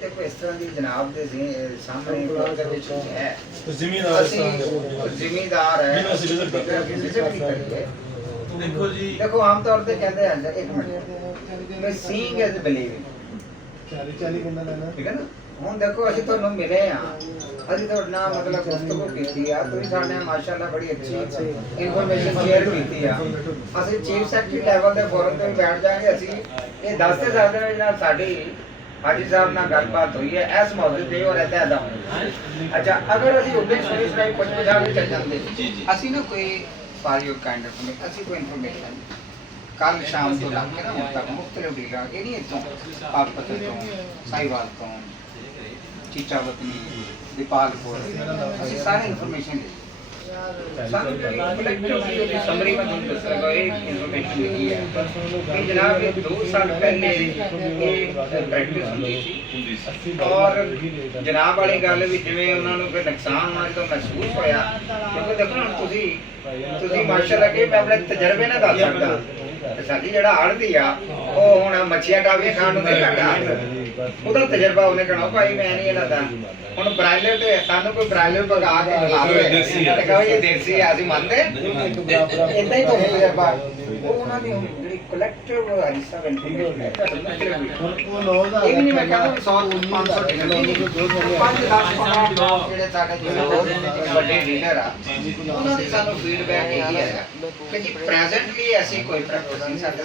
देखो इस तरह की जनाब के सामने है जिमीदार है विजिट भी करिए। देखो जी देखो आम तौर पे कहते हैं एक मिनट सीइंग इज बिलीविंग ठीक है ना। ਹੁਣ ਦੇਖੋ ਅਸੀਂ ਤੁਹਾਨੂੰ ਮਿਲੇ ਆ ਅਸੀਂ ਤੁਹਾਡੇ ਨਾਲ ਮਤਲਬ ਗੁਫ਼ਤਗੂ ਕੀਤੀ ਆ ਤੁਸੀਂ ਸਾਡੇ ਨਾਲ ਮਾਸ਼ਾਅੱਲਾ ਬੜੀ ਅੱਛੀ ਇਨਫੋਰਮੇਸ਼ਨ ਸ਼ੇਅਰ ਕੀਤੀ ਆ। ਅਸੀਂ ਚੀਫ ਸੈਕਟਰੀ ਲੈਵਲ ਦੇ ਫੋਰਮ ਤੇ ਵੀ ਬੈਠ ਜਾਾਂਗੇ। ਅਸੀਂ ਇਹ ਦੱਸਦੇ ਸਕਦੇ ਹਾਂ ਜਨਾਬ ਸਾਡੀ ਹਾਜੀ ਸਾਹਿਬ ਨਾਲ ਗੱਲਬਾਤ ਹੋਈ ਹੈ ਇਸ ਮੌਜੂ ਤੇ ਔਰ ਇਹਦਾ ਦਾ ਅੱਛਾ ਅਗਰ ਅਸੀਂ ਉੱਤੇ ਸੁਣੀ ਸੁਣਾਈ ਕੁਝ ਬਜਾ ਕੇ ਚੱਲ ਜਾਂਦੇ ਅਸੀਂ ਨਾ ਕੋਈ ਫਾਰ ਯੂ ਕਾਈਂਡ ਆਫ ਅਸੀਂ ਕੋਈ ਇਨਫੋਰਮੇਸ਼ਨ ਕੱਲ ਸ਼ਾਮ ਤੋਂ ਲੱਗ ਕੇ ਨਾ ਹੁਣ ਤੱਕ ਮੁਖਤਲਿਫ ਡੀਲਾਂ ਇਹ ਨਹੀਂ ਇੱਥੋਂ ਪਾਕਪਤ ਤੋਂ ਸਾਈਵਾਲ ਤੋਂ चीचा वतनी दीपालपुर ਅਸੀਂ सारी इन्फॉर्मेशन समरी में हम दसेगा एक इन्फॉर्मेशन लिखी है कि जनाब ये 2 साल पहले ये प्रैक्टिस हुई थी और जनाब वाली गल भी जिवें उन्हां नूं कोई नुकसान होने तो महसूस होया क्योंकि देखो ना तुसी माशाअल्लाह के मैं अपने तजर्बे नाल दस सकदा साडी जेड़ा आड़ती आ ਉਹ ਹੁਣ ਮੱਛੀਆਂ ਟਾਵੇ ਖਾਣ ਨੂੰ ਨਹੀਂ ਲੱਗਦਾ ਉਹਦਾ ਤਜਰਬਾ ਉਹਨੇ ਕਹਣਾ ਭਾਈ ਮੈਂ ਨਹੀਂ ਲੱਗਦਾ ਹੁਣ ਬ੍ਰਾਇਲਰ ਤੇ ਸਾਨੂੰ ਕੋਈ ਬ੍ਰਾਇਲਰ ਪਕਾ ਕੇ ਖਿਲਾ ਦੇ ਤੇ ਕਹੋ ਇਹ ਦੇਸੀ ਆ ਅਸੀਂ ਮੰਨਦੇ ਇਦਾਂ ਹੀ ਤੋਂ ਤਜਰਬਾ ਉਹ ਉਹਨਾਂ ਦੀ ਜਿਹੜੀ ਕਲੈਕਟਿਵ ਹਿੱਸਾ ਇਨਫੋਰਮੇਸ਼ਨ ਹੈ ਇਹ ਵੀ ਨਹੀਂ ਮੈਂ ਕਹਿੰਦਾ 100 500 ਜਿਹੜੇ ਸਾਡੇ ਵੱਡੇ ਡੀਲਰ ਆ ਉਹਨਾਂ ਦੀ ਸਾਨੂੰ ਫੀਡਬੈਕ ਇਹ ਹੈ ਕਿ ਜੀ ਪ੍ਰੈਜ਼ੈਂਟਲੀ ਐਸੀ ਕੋਈ ਪ੍ਰੈਕਟਿਸ ਨਹੀਂ ਸਾਡੇ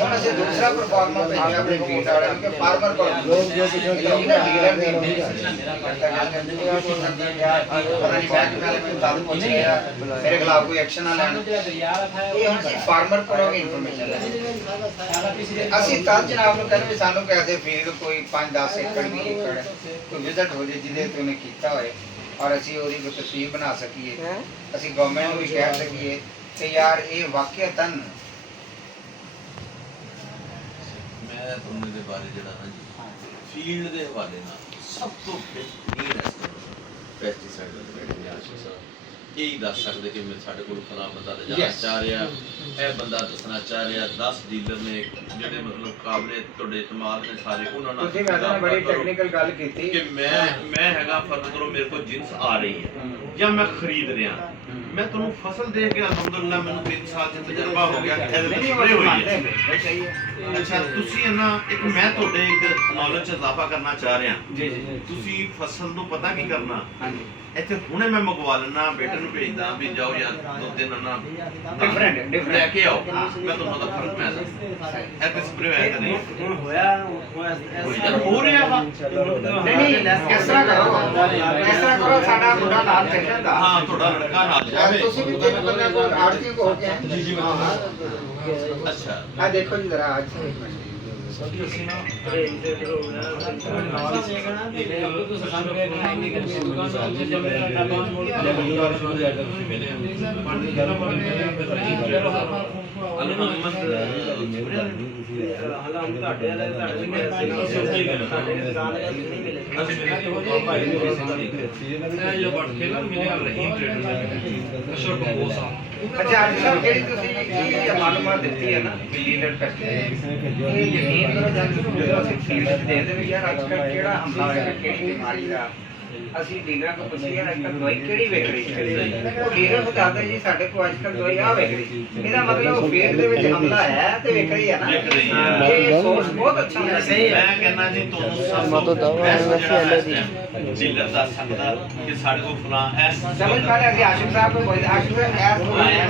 ਹੁਣ ਅਸੀਂ ਦੂਸਰਾ ਪਰਫਾਰਮਰ ਭੇਜਿਆ ਆਪਣੇ ਫੀਲਡ ਵਾਲਿਆਂ ਨੂੰ ਕਿ ਫਾਰਮਰ ਕੋਲ ਲੋਕ ਜੋ ਪਿਛਲੇ ਡੀਲਰ ਦੇ ਪਤਾ ਨਹੀਂ ਬੈਂਕ ਵਾਲੇ ਮੈਨੂੰ ਦੱਸ ਪੁੱਛ ਰਿਹਾ ਮੇਰੇ ਖਿਲਾਫ ਕੋਈ ਐਕਸ਼ਨ ਨਾ ਲੈਣ ਇਹ ਹੁਣ ਅਸੀਂ ਫਾਰਮਰ ਕੋਲੋਂ ਵੀ ਇਨਫੋਰਮੇਸ਼ਨ ਲੈਣੀ ਅਸੀਂ ਤਾਂ ਜਨਾਬ ਨੂੰ ਕਹਿੰਦੇ ਸਾਨੂੰ ਕਿਸੇ ਫੀਲਡ ਕੋਈ 5-10 ਏਕੜ 20 ਏਕੜ ਕੋਈ ਵਿਜ਼ਿਟ ਹੋ ਜੇ ਜਿਹਦੇ ਤੇ ਉਹਨੇ ਕੀਤਾ ਹੋਏ ਔਰ ਅਸੀਂ ਉਹਦੀ ਕੋਈ ਤਸਵੀਰ ਬਣਾ ਸਕੀਏ ਅਸੀਂ ਗਵਰਨਮੈਂਟ ਨੂੰ ਵੀ ਕਹਿ ਸਕੀਏ ਕਿ ਯਾਰ ਇਹ ਵਾਕਿਅਤਨ ਮੈਂ ਤੁਹਾਨੂੰ ਦੇ ਬਾਰੇ ਜਿਹੜਾ ਨਾ ਜੀ ਫੀਲਡ ਦੇ ਹਵਾਲੇ ਨਾਲ ਸਭ ਤੋਂ ਬਿਹਤਰੀਨ ਪੈਸਟੀਸਾਈਡ ਦੇ ਜਿਹੜੇ ਆਸ਼ਿਕ ਸਾਹਿਬ ਇਹ ਦੱਸ ਸਕਦੇ ਕਿ ਸਾਡੇ ਕੋਲ ਫਲਾ ਬੰਦਾ ਲਿਜਾਣਾ ਚਾਹ ਰਿਹਾ ਇਹ ਬੰਦਾ ਦੱਸਣਾ ਚਾਹ ਰਿਹਾ 10 ਡੀਲਰ ਨੇ ਜਿਹੜੇ ਮਤਲਬ ਕਾਬਲੇ ਤੁਹਾਡੇ ਇਤਮਾਦ ਨੇ ਸਾਰੇ ਉਹਨਾਂ ਨਾਲ ਤੁਸੀਂ ਮੈਂ ਬੜੀ ਟੈਕਨੀਕਲ ਗੱਲ ਕੀਤੀ ਕਿ ਮੈਂ ਹੈਗਾ ਫਰਜ਼ ਕਰੋ ਮੇਰੇ ਕੋਲ ਜਿੰਸ ਆ ਰਹੀ ਹੈ ਜਾਂ ਮੈਂ ਖਰੀਦ ਰਿਹਾ ਮੈਂ ਤੁਹਾਨੂੰ ਫਸਲ ਦੇ ਕੇ ਅਲਹਮਦੁਲਿਲਾ ਮੈਨੂੰ 3 ਸਾਲ ਚ ਤਜਰਬਾ ਹੋ ਗਿਆ ਕਿ ਇਹਦੇ ਵਿੱਚ ਬੜੇ ਹੋਈ ਹੈ ਅੱਛਾ ਤੁਸੀਂ ਨਾ ਇੱਕ ਮੈਂ ਤੁਹਾਡੇ ਇੱਕ ਨੌਲੇਜ ਚ ਇਜ਼ਾਫਾ ਕਰਨਾ ਚਾਹ ਰਿਹਾ ਜੀ ਜੀ ਤੁਸੀਂ ਫਸਲ ਨੂੰ ਪਤਾ ਕੀ ਕਰਨਾ ਹਾਂਜੀ ਇੱਥੇ ਹੁਣੇ ਮੈਂ ਮੰਗਵਾ ਲੈਣਾ ਬੇਟੇ ਨੂੰ ਭੇਜਦਾ ਵੀ ਜਾਓ ਯਾਰ 2 ਦਿਨ ਨਾ ਡਿਫਰੈਂਟ ਲੈ ਕੇ ਆਓ ਮੈਂ ਤੁਹਾਨੂੰ ਦਾ ਫਰਕ ਮੈਂ ਦੱਸਦਾ ਇਹ ਤੇ ਸਪਰੇ ਹੈ ਨਹੀਂ ਹੁਣ ਹੋਇਆ ਹੋ ਰਿਹਾ ਵਾ ਨਹੀਂ ਕਿਸ ਤਰ੍ਹਾਂ ਕਰੋ ਸਾਡਾ ਮੁੰਡਾ ਨਾਲ ਚੱਲ ਜਾਂਦਾ ਹਾਂ ਤੁਹਾਡਾ ਲੜਕਾ ਨਾਲ ਜਾਵੇ ਤੁਸੀਂ ਵੀ 3 ਬੰਦਿਆਂ ਕੋਲ ਆੜਤੀ ਕੋ ਹੋ ਗਿਆ ਜੀ ਜੀ ਅੱਛਾ ਆ ਦੇਖੋ ਜੀ ਜ਼ਰਾ ਅੱਜ ਅਸੀਂ ਨਾ ਨਾਲ ਸਾਨੂੰ अच्छा आज साहब ਜਿਹੜੀ ਤੁਸੀਂ ਮਾਲੂਮਾਤ ਦਿੱਤੀ ਹੈ ਨਾ ਲੀਡਰ ਪੈਸੇ ਇਹ ਯਕੀਨ ਕਰੋ ਜਦੋਂ ਅਸੀਂ ਫੀਲਡ ਦੇ ਦੇ ਵੀ ਯਾਰ ਅੱਜ ਕੱਲ੍ਹ ਕਿਹੜਾ ਹਮਲਾ ਹੋਇਆ ਕਿਹੜੀ ਬਿਮਾਰੀ ਦਾ ਅਸੀਂ ਡੀਲਰਾਂ ਕੋਲ ਪੁੱਛੀਏ ਅੱਜ ਕੱਲ੍ਹ ਦਵਾਈ ਕਿਹੜੀ ਵੇਚ ਰਹੀ ਹੈ ਉਹ ਡੀਲਰ ਬਤਾਉਂਦੇ ਜੀ ਸਾਡੇ ਕੋਲ ਅੱਜ ਕੱਲ੍ਹ ਦਵਾਈ ਆ ਵੇਚ ਰਹੀ ਇਹਦਾ ਮਤਲਬ ਉਹ ਫੀਲਡ ਦੇ ਵਿੱਚ ਹਮਲਾ ਹੈ ਤੇ ਵੇਚ ਰਹੀ ਹੈ ਨਾ ਇਹ ਸੋਰਸ ਬਹੁਤ ਅੱਛਾ ਹੈ ਮੈਂ ਕਹਿੰਦਾ ਜੀ ਤੁਹਾਨੂੰ ਡੀਲਰ ਦੱਸ ਸਕਦਾ ਕਿ ਸਾਡੇ ਕੋਲ ਫਲਾਂ ਸਮਝ ਪਾ ਰਹੇ ਅਸੀਂ ਆਸ਼ਿਕ ਸਾਹਿਬ ਨੂੰ ਆਸ਼ਿਕ ਸਾਹਿਬ ਐਸ